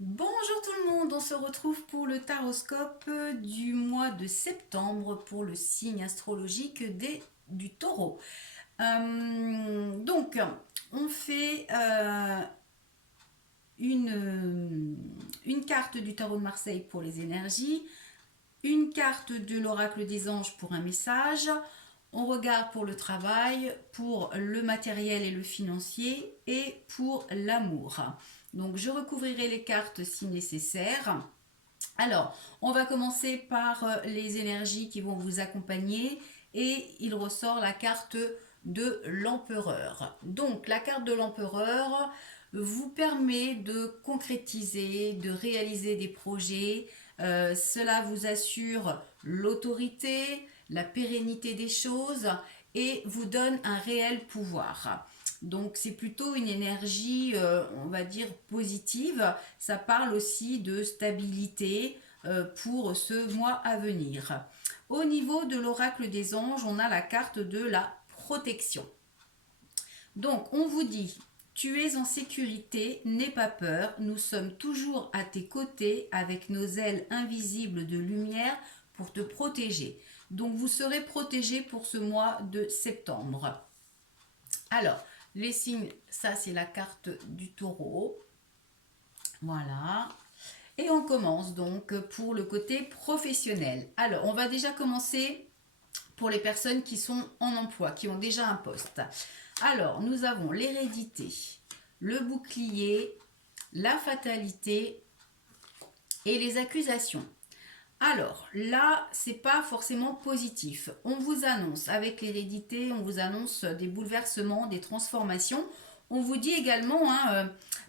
Bonjour tout le monde, on se retrouve pour le taroscope du mois de septembre pour le signe astrologique du taureau. Donc, on fait une carte du tarot de Marseille pour les énergies, une carte de l'oracle des anges pour un message. On regarde pour le travail, pour le matériel et le financier et pour l'amour. Donc je recouvrirai les cartes si nécessaire. Alors, on va commencer par les énergies qui vont vous accompagner et il ressort la carte de l'empereur. Donc la carte de l'empereur vous permet de concrétiser, de réaliser des projets. Cela vous assure l'autorité, la pérennité des choses et vous donne un réel pouvoir. Donc c'est plutôt une énergie, on va dire, positive. Ça parle aussi de stabilité pour ce mois à venir. Au niveau de l'oracle des anges, on a la carte de la protection. Donc on vous dit, tu es en sécurité, n'aie pas peur, nous sommes toujours à tes côtés avec nos ailes invisibles de lumière pour te protéger. Donc vous serez protégé pour ce mois de septembre. Alors, les signes, ça c'est la carte du taureau. Voilà. Et on commence donc pour le côté professionnel. Alors, on va déjà commencer pour les personnes qui sont en emploi, qui ont déjà un poste. Alors, nous avons l'hérédité, le bouclier, la fatalité et les accusations. Alors là, c'est pas forcément positif. On vous annonce avec l'hérédité, on vous annonce des bouleversements, des transformations. On vous dit également,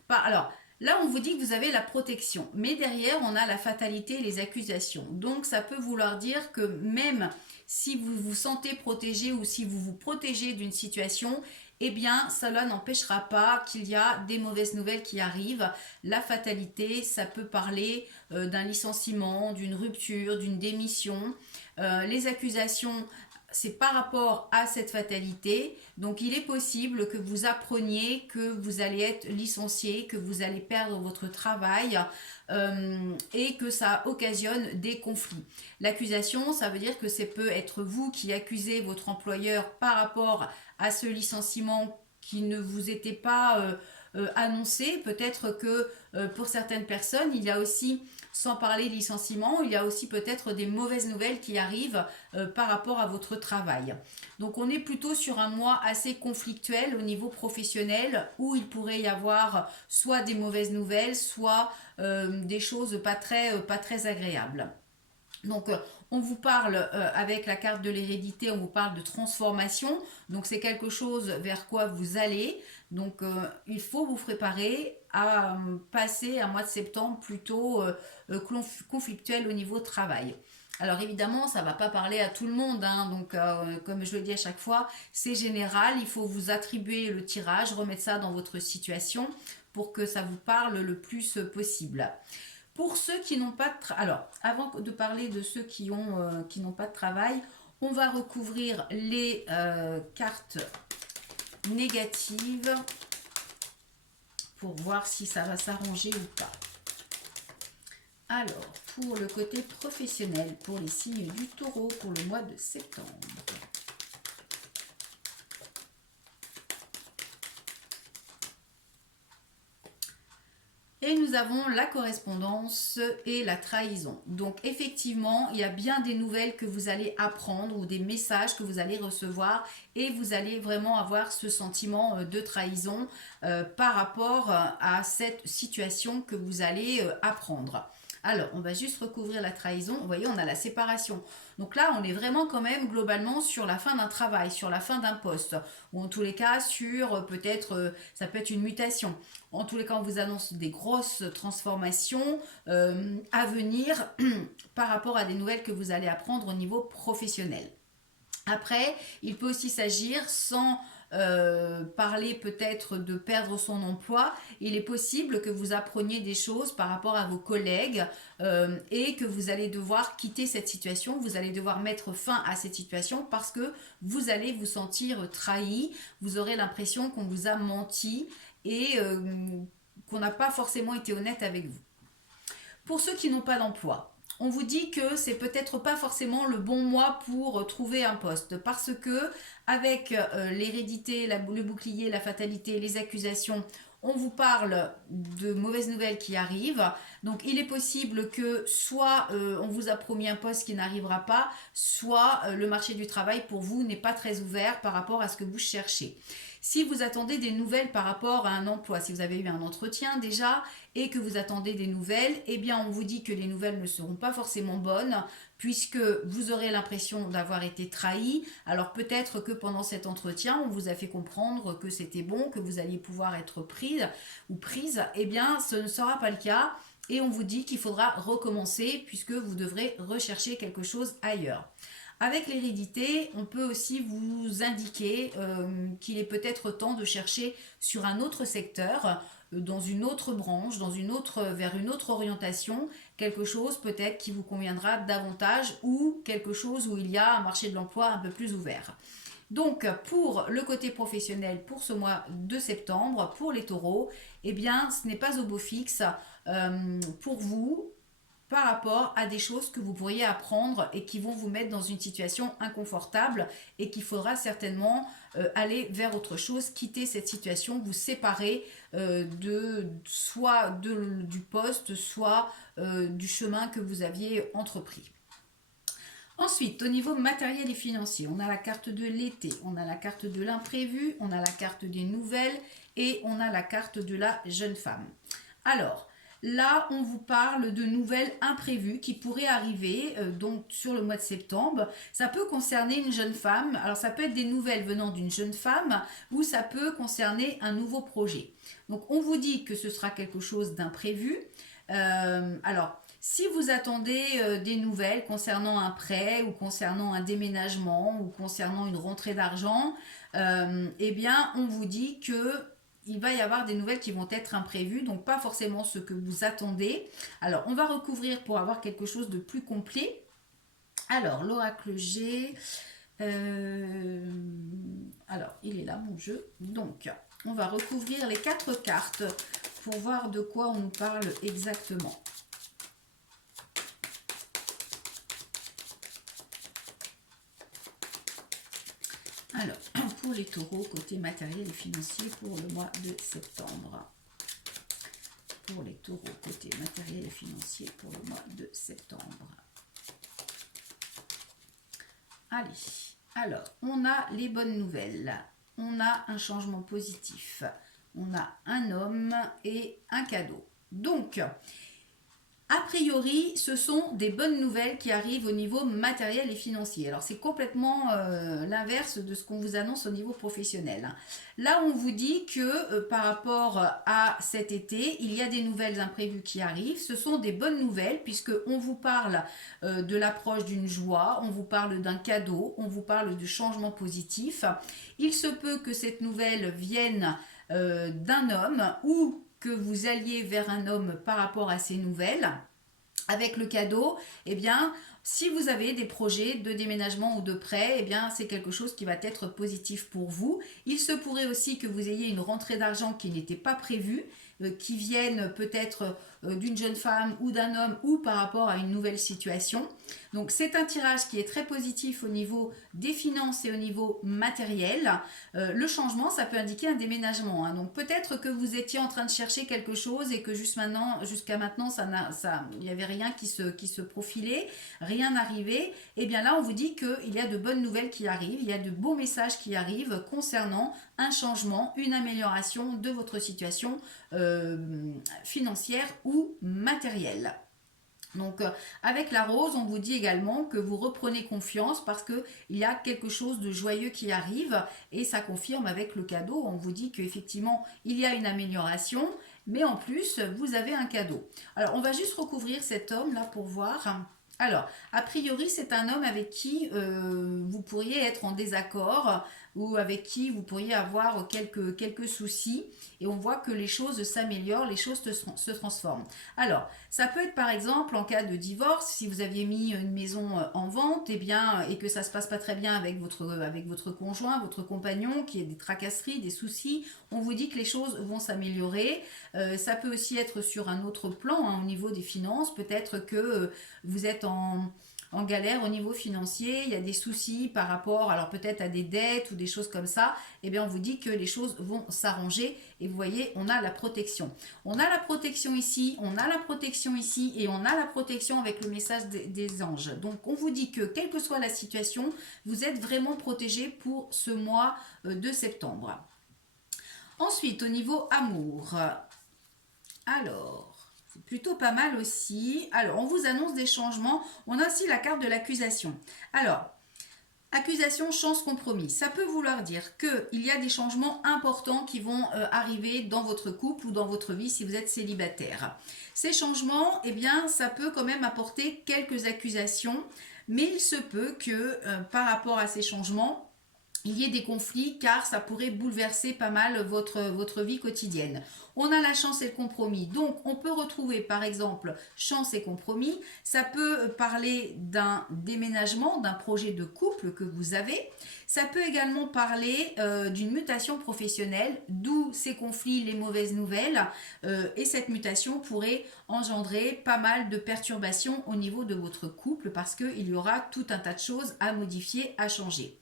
alors là, on vous dit que vous avez la protection, mais derrière, on a la fatalité et les accusations. Donc, ça peut vouloir dire que même si vous vous sentez protégé ou si vous vous protégez d'une situation, eh bien, cela n'empêchera pas qu'il y a des mauvaises nouvelles qui arrivent. La fatalité, ça peut parler d'un licenciement, d'une rupture, d'une démission. Les accusations, c'est par rapport à cette fatalité. Donc il est possible que vous appreniez que vous allez être licencié, que vous allez perdre votre travail et que ça occasionne des conflits. L'accusation, ça veut dire que ça peut être vous qui accusez votre employeur par rapport à ce licenciement qui ne vous était pas annoncé. Peut-être que pour certaines personnes, il y a aussi, sans parler licenciement, il y a aussi peut-être des mauvaises nouvelles qui arrivent par rapport à votre travail. Donc on est plutôt sur un mois assez conflictuel au niveau professionnel où il pourrait y avoir soit des mauvaises nouvelles, soit des choses pas très agréables. Donc, on vous parle avec la carte de l'hérédité, on vous parle de transformation. Donc, c'est quelque chose vers quoi vous allez. Donc, il faut vous préparer à passer un mois de septembre plutôt conflictuel au niveau travail. Alors évidemment, ça ne va pas parler à tout le monde, hein. Donc comme je le dis à chaque fois, c'est général, il faut vous attribuer le tirage, remettre ça dans votre situation pour que ça vous parle le plus possible. Pour ceux qui n'ont pas de alors, avant de parler de ceux qui n'ont pas de travail, on va recouvrir les cartes négatives pour voir si ça va s'arranger ou pas. Alors, pour le côté professionnel, pour les signes du taureau pour le mois de septembre. Et nous avons la correspondance et la trahison. Donc effectivement, il y a bien des nouvelles que vous allez apprendre ou des messages que vous allez recevoir et vous allez vraiment avoir ce sentiment de trahison par rapport à cette situation que vous allez apprendre. Alors, on va juste recouvrir la trahison. Vous voyez, on a la séparation. Donc là, on est vraiment quand même globalement sur la fin d'un travail, sur la fin d'un poste. Ou en tous les cas, sur peut-être, ça peut être une mutation. En tous les cas, on vous annonce des grosses transformations à venir par rapport à des nouvelles que vous allez apprendre au niveau professionnel. Après, il peut aussi s'agir sans parler peut-être de perdre son emploi. Il est possible que vous appreniez des choses par rapport à vos collègues et que vous allez devoir quitter cette situation, vous allez devoir mettre fin à cette situation parce que vous allez vous sentir trahi, vous aurez l'impression qu'on vous a menti et qu'on n'a pas forcément été honnête avec vous. Pour ceux qui n'ont pas d'emploi, on vous dit que c'est peut-être pas forcément le bon mois pour trouver un poste parce que avec l'hérédité, le bouclier, la fatalité, les accusations, on vous parle de mauvaises nouvelles qui arrivent. Donc il est possible que soit on vous a promis un poste qui n'arrivera pas, soit le marché du travail pour vous n'est pas très ouvert par rapport à ce que vous cherchez. Si vous attendez des nouvelles par rapport à un emploi, si vous avez eu un entretien déjà et que vous attendez des nouvelles, eh bien on vous dit que les nouvelles ne seront pas forcément bonnes puisque vous aurez l'impression d'avoir été trahi. Alors peut-être que pendant cet entretien, on vous a fait comprendre que c'était bon, que vous alliez pouvoir être prise ou prise. Eh bien ce ne sera pas le cas et on vous dit qu'il faudra recommencer puisque vous devrez rechercher quelque chose ailleurs. Avec l'hérédité, on peut aussi vous indiquer qu'il est peut-être temps de chercher sur un autre secteur, dans une autre branche, vers une autre orientation, quelque chose peut-être qui vous conviendra davantage ou quelque chose où il y a un marché de l'emploi un peu plus ouvert. Donc pour le côté professionnel, pour ce mois de septembre, pour les taureaux, eh bien ce n'est pas au beau fixe pour vous par rapport à des choses que vous pourriez apprendre et qui vont vous mettre dans une situation inconfortable et qu'il faudra certainement aller vers autre chose, quitter cette situation, vous séparer du poste, soit du chemin que vous aviez entrepris. Ensuite, au niveau matériel et financier, on a la carte de l'été, on a la carte de l'imprévu, on a la carte des nouvelles et on a la carte de la jeune femme. Alors, là, on vous parle de nouvelles imprévues qui pourraient arriver donc sur le mois de septembre. Ça peut concerner une jeune femme. Alors, ça peut être des nouvelles venant d'une jeune femme ou ça peut concerner un nouveau projet. Donc, on vous dit que ce sera quelque chose d'imprévu. Alors, si vous attendez des nouvelles concernant un prêt ou concernant un déménagement ou concernant une rentrée d'argent, eh bien, on vous dit que il va y avoir des nouvelles qui vont être imprévues, donc pas forcément ce que vous attendez. Alors, on va recouvrir pour avoir quelque chose de plus complet. Alors, l'oracle G. Alors, il est là, mon jeu. Donc, on va recouvrir les 4 cartes pour voir de quoi on nous parle exactement. Alors, pour les taureaux, côté matériel et financier pour le mois de septembre. Pour les taureaux, côté matériel et financier pour le mois de septembre. Allez, alors, on a les bonnes nouvelles. On a un changement positif. On a un homme et un cadeau. Donc, a priori, ce sont des bonnes nouvelles qui arrivent au niveau matériel et financier. Alors, c'est complètement l'inverse de ce qu'on vous annonce au niveau professionnel. Là, on vous dit que par rapport à cet été, il y a des nouvelles imprévues qui arrivent. Ce sont des bonnes nouvelles puisqu'on vous parle de l'approche d'une joie, on vous parle d'un cadeau, on vous parle de changements positifs. Il se peut que cette nouvelle vienne d'un homme ou que vous alliez vers un homme par rapport à ces nouvelles. Avec le cadeau, eh bien, si vous avez des projets de déménagement ou de prêt, eh bien, c'est quelque chose qui va être positif pour vous. Il se pourrait aussi que vous ayez une rentrée d'argent qui n'était pas prévue, qui vienne peut-être d'une jeune femme ou d'un homme ou par rapport à une nouvelle situation. Donc c'est un tirage qui est très positif au niveau des finances et au niveau matériel. Le changement, ça peut indiquer un déménagement, hein. Donc peut-être que vous étiez en train de chercher quelque chose et que jusqu'à maintenant, il n'y avait rien qui se profilait, rien n'arrivait. Et bien là, on vous dit qu'il y a de bonnes nouvelles qui arrivent, il y a de beaux messages qui arrivent concernant un changement, une amélioration de votre situation financière ou matérielle. Donc avec la rose, on vous dit également que vous reprenez confiance parce qu'il y a quelque chose de joyeux qui arrive et ça confirme avec le cadeau. On vous dit qu'effectivement il y a une amélioration, mais en plus vous avez un cadeau. Alors on va juste recouvrir cet homme là pour voir. Alors, a priori, c'est un homme avec qui vous pourriez être en désaccord, ou avec qui vous pourriez avoir quelques soucis. Et on voit que les choses s'améliorent, les choses se transforment. Alors, ça peut être par exemple en cas de divorce, si vous aviez mis une maison en vente, et que ça se passe pas très bien avec votre conjoint, votre compagnon, qui a des tracasseries, des soucis, on vous dit que les choses vont s'améliorer. Ça peut aussi être sur un autre plan, hein, au niveau des finances. Peut-être que vous êtes en galère au niveau financier, il y a des soucis par rapport, alors peut-être à des dettes ou des choses comme ça, et bien on vous dit que les choses vont s'arranger et vous voyez, on a la protection. On a la protection ici, on a la protection ici et on a la protection avec le message des anges. Donc on vous dit que quelle que soit la situation, vous êtes vraiment protégé pour ce mois de septembre. Ensuite, au niveau amour, alors... c'est plutôt pas mal aussi. Alors, on vous annonce des changements. On a aussi la carte de l'accusation. Alors, accusation, chance, compromis. Ça peut vouloir dire qu'il y a des changements importants qui vont arriver dans votre couple ou dans votre vie si vous êtes célibataire. Ces changements, eh bien, ça peut quand même apporter quelques accusations, mais il se peut que par rapport à ces changements, il y ait des conflits car ça pourrait bouleverser pas mal votre vie quotidienne. On a la chance et le compromis. Donc, on peut retrouver par exemple chance et compromis. Ça peut parler d'un déménagement, d'un projet de couple que vous avez. Ça peut également parler d'une mutation professionnelle, d'où ces conflits, les mauvaises nouvelles. Et cette mutation pourrait engendrer pas mal de perturbations au niveau de votre couple parce qu'il y aura tout un tas de choses à modifier, à changer.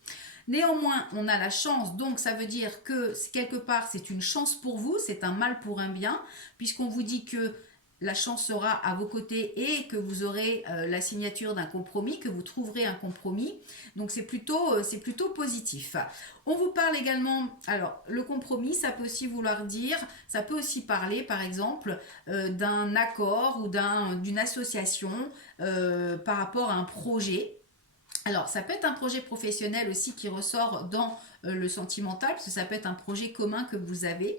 Néanmoins, on a la chance, donc ça veut dire que quelque part c'est une chance pour vous, c'est un mal pour un bien, puisqu'on vous dit que la chance sera à vos côtés et que vous aurez la signature d'un compromis, que vous trouverez un compromis. Donc c'est plutôt positif. On vous parle également, alors le compromis, ça peut aussi vouloir dire, ça peut aussi parler par exemple d'un accord ou d'une association par rapport à un projet. Alors, ça peut être un projet professionnel aussi qui ressort dans le sentimental, parce que ça peut être un projet commun que vous avez.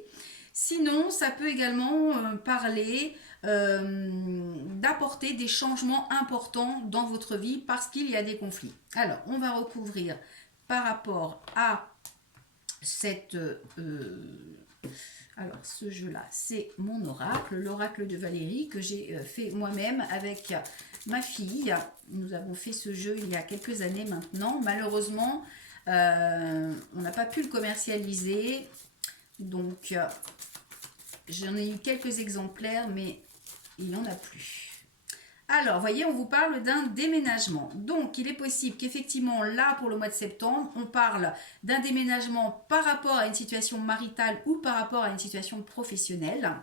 Sinon, ça peut également parler d'apporter des changements importants dans votre vie parce qu'il y a des conflits. Alors, on va recouvrir par rapport à cette... alors, ce jeu-là, c'est mon oracle, l'oracle de Valérie, que j'ai fait moi-même avec ma fille. Nous avons fait ce jeu il y a quelques années maintenant. Malheureusement, on n'a pas pu le commercialiser. Donc, j'en ai eu quelques exemplaires, mais il n'y en a plus. Alors, vous voyez, on vous parle d'un déménagement. Donc, il est possible qu'effectivement, là, pour le mois de septembre, on parle d'un déménagement par rapport à une situation maritale ou par rapport à une situation professionnelle.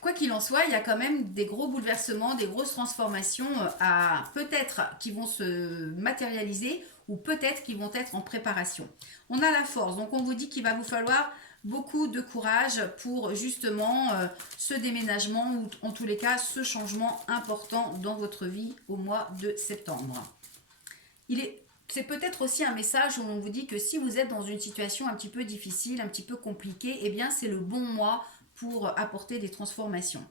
Quoi qu'il en soit, il y a quand même des gros bouleversements, des grosses transformations peut-être qui vont se matérialiser ou peut-être qui vont être en préparation. On a la force, donc on vous dit qu'il va vous falloir beaucoup de courage pour justement ce déménagement ou en tous les cas ce changement important dans votre vie au mois de septembre. C'est peut-être aussi un message où on vous dit que si vous êtes dans une situation un petit peu difficile, un petit peu compliquée, eh bien c'est le bon mois pour apporter des transformations.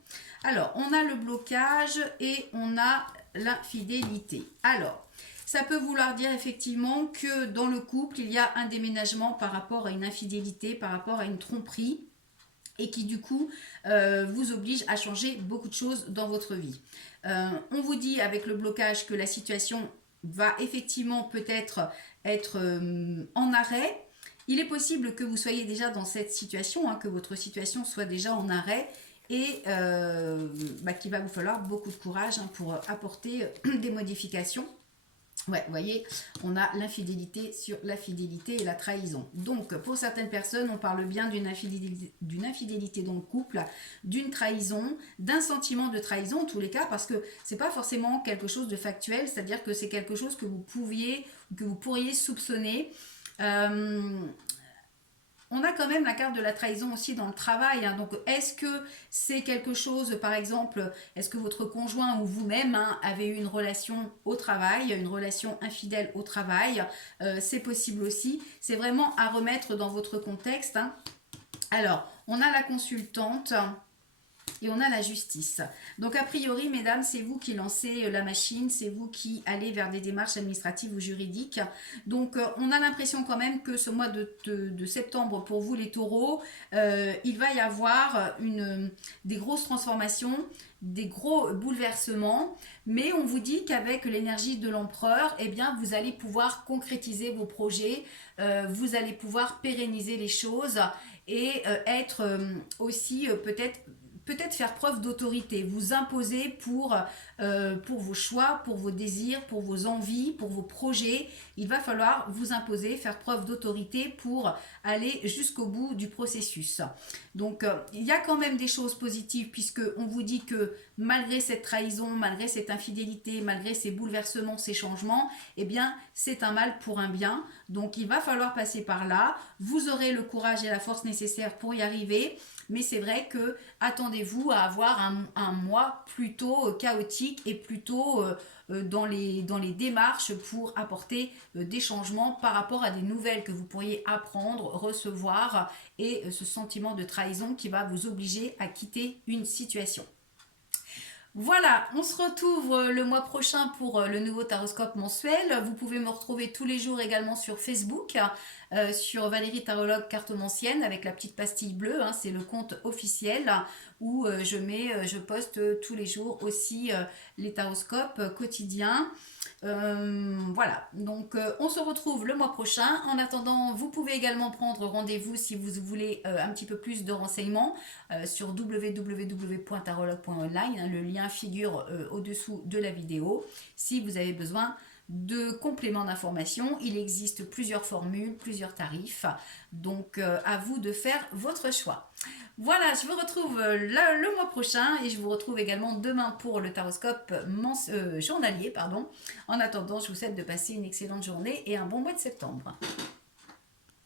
Alors, on a le blocage et on a l'infidélité. Alors, ça peut vouloir dire effectivement que dans le couple, il y a un déménagement par rapport à une infidélité, par rapport à une tromperie, et qui du coup vous oblige à changer beaucoup de choses dans votre vie. On vous dit avec le blocage que la situation va effectivement peut-être être en arrêt. Il est possible que vous soyez déjà dans cette situation, que votre situation soit déjà en arrêt et qu'il va vous falloir beaucoup de courage pour apporter des modifications. Ouais, vous voyez, on a l'infidélité sur la fidélité et la trahison. Donc, pour certaines personnes, on parle bien d'une infidélité dans le couple, d'une trahison, d'un sentiment de trahison en tous les cas, parce que c'est pas forcément quelque chose de factuel, c'est-à-dire que c'est quelque chose que vous pourriez soupçonner. On a quand même la carte de la trahison aussi dans le travail. Donc, est-ce que c'est quelque chose, par exemple, est-ce que votre conjoint ou vous-même avez eu une relation au travail, une relation infidèle au travail? C'est possible aussi. C'est vraiment à remettre dans votre contexte. Alors, on a la consultante. et on a la justice. Donc a priori, mesdames, c'est vous qui lancez la machine, c'est vous qui allez vers des démarches administratives ou juridiques. Donc on a l'impression quand même que ce mois de septembre, pour vous les taureaux, il va y avoir des grosses transformations, des gros bouleversements, mais on vous dit qu'avec l'énergie de l'empereur, eh bien, vous allez pouvoir concrétiser vos projets, vous allez pouvoir pérenniser les choses et être aussi peut-être faire preuve d'autorité, vous imposer pour vos choix, pour vos désirs, pour vos envies, pour vos projets. Il va falloir vous imposer, faire preuve d'autorité pour aller jusqu'au bout du processus. Donc, il y a quand même des choses positives puisqu'on vous dit que malgré cette trahison, malgré cette infidélité, malgré ces bouleversements, ces changements, eh bien, c'est un mal pour un bien. Donc, il va falloir passer par là. Vous aurez le courage et la force nécessaires pour y arriver. Mais c'est vrai que attendez-vous à avoir un mois plutôt chaotique et plutôt dans les démarches pour apporter des changements par rapport à des nouvelles que vous pourriez apprendre, recevoir et ce sentiment de trahison qui va vous obliger à quitter une situation. Voilà, on se retrouve le mois prochain pour le nouveau taroscope mensuel. Vous pouvez me retrouver tous les jours également sur Facebook, sur Valérie Tarologue Cartomancienne avec la petite pastille bleue. Hein, c'est le compte officiel où je poste tous les jours aussi les taroscopes quotidiens. Voilà, donc on se retrouve le mois prochain. En attendant, vous pouvez également prendre rendez-vous si vous voulez un petit peu plus de renseignements sur www.tarologue.online. Hein, le lien figure au-dessous de la vidéo. Si vous avez besoin de compléments d'information, il existe plusieurs formules, plusieurs tarifs. Donc à vous de faire votre choix. Voilà, je vous retrouve le mois prochain et je vous retrouve également demain pour le taroscope journalier. En attendant, je vous souhaite de passer une excellente journée et un bon mois de septembre.